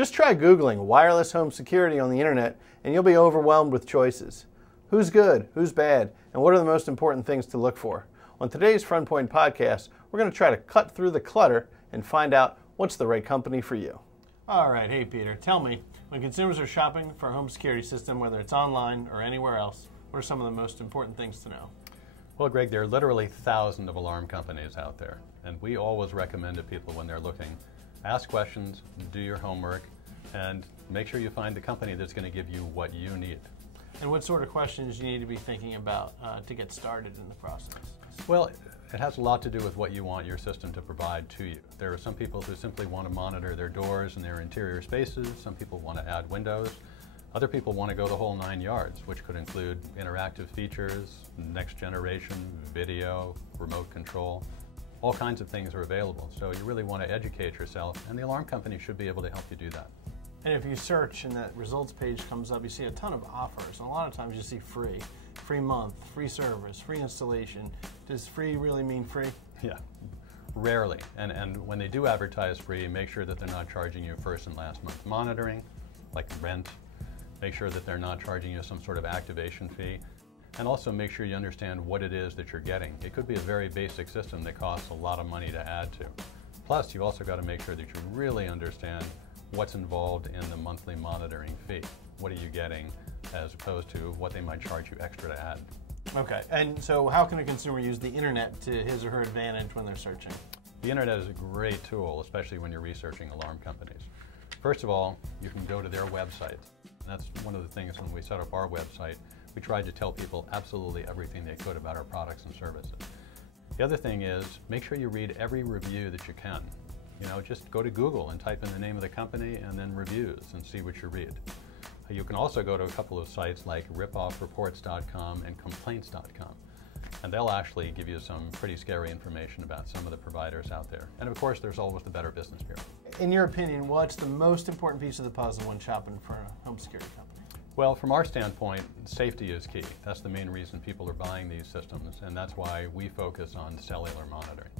Just try Googling wireless home security on the internet and you'll be overwhelmed with choices. Who's good, who's bad, and what are the most important things to look for? On today's FrontPoint podcast, we're going to try to cut through the clutter and find out what's the right company for you. All right, hey Peter, tell me, when consumers are shopping for a home security system, whether it's online or anywhere else, what are some of the most important things to know? Well, Greg, there are literally thousands of alarm companies out there, and we always recommend to people when they're looking, ask questions, do your homework, and make sure you find the company that's going to give you what you need. And what sort of questions you need to be thinking about to get started in the process? Well, it has a lot to do with what you want your system to provide to you. There are some people who simply want to monitor their doors and their interior spaces. Some people want to add windows. Other people want to go the whole 9 yards, which could include interactive features, next generation, video, remote control. All kinds of things are available. So you really want to educate yourself, and the alarm company should be able to help you do that. And if you search and that results page comes up, you see a ton of offers. And a lot of times you see free month, free service, free installation. Does free really mean free? Yeah, rarely. And when they do advertise free, make sure that they're not charging you first and last month monitoring, like rent. Make sure that they're not charging you some sort of activation fee. And also make sure you understand what it is that you're getting. It could be a very basic system that costs a lot of money to add to. Plus, you also got to make sure that you really understand what's involved in the monthly monitoring fee. What are you getting as opposed to what they might charge you extra to add. Okay, and so how can a consumer use the internet to his or her advantage when they're searching? The internet is a great tool, especially when you're researching alarm companies. First of all, you can go to their website. That's one of the things when we set up our website, we tried to tell people absolutely everything they could about our products and services. The other thing is, make sure you read every review that you can. You know, just go to Google and type in the name of the company and then reviews and see what you read. You can also go to a couple of sites like ripoffreports.com and complaints.com. And they'll actually give you some pretty scary information about some of the providers out there. And of course, there's always the Better Business Bureau. In your opinion, what's the most important piece of the puzzle when shopping for a home security company? Well, from our standpoint, safety is key. That's the main reason people are buying these systems, and that's why we focus on cellular monitoring.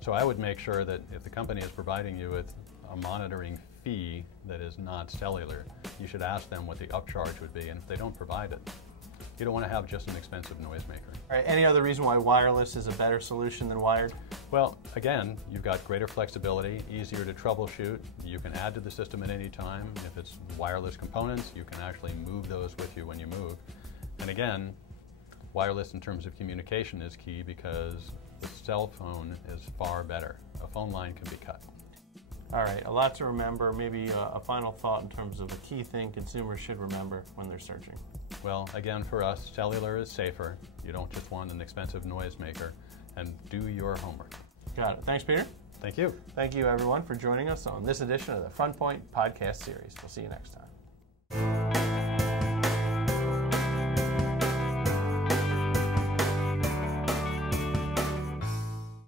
So I would make sure that if the company is providing you with a monitoring fee that is not cellular, you should ask them what the upcharge would be, and if they don't provide it, you don't want to have just an expensive noisemaker. All right, any other reason why wireless is a better solution than wired? Well, again, you've got greater flexibility, easier to troubleshoot. You can add to the system at any time. If it's wireless components, you can actually move those with you when you move. And again, wireless in terms of communication is key because the cell phone is far better. A phone line can be cut. All right, a lot to remember. Maybe a final thought in terms of a key thing consumers should remember when they're searching. Well, again, for us, cellular is safer. You don't just want an expensive noisemaker, and do your homework. Got it. Thanks, Peter. Thank you. Thank you, everyone, for joining us on this edition of the FrontPoint podcast series. We'll see you next time.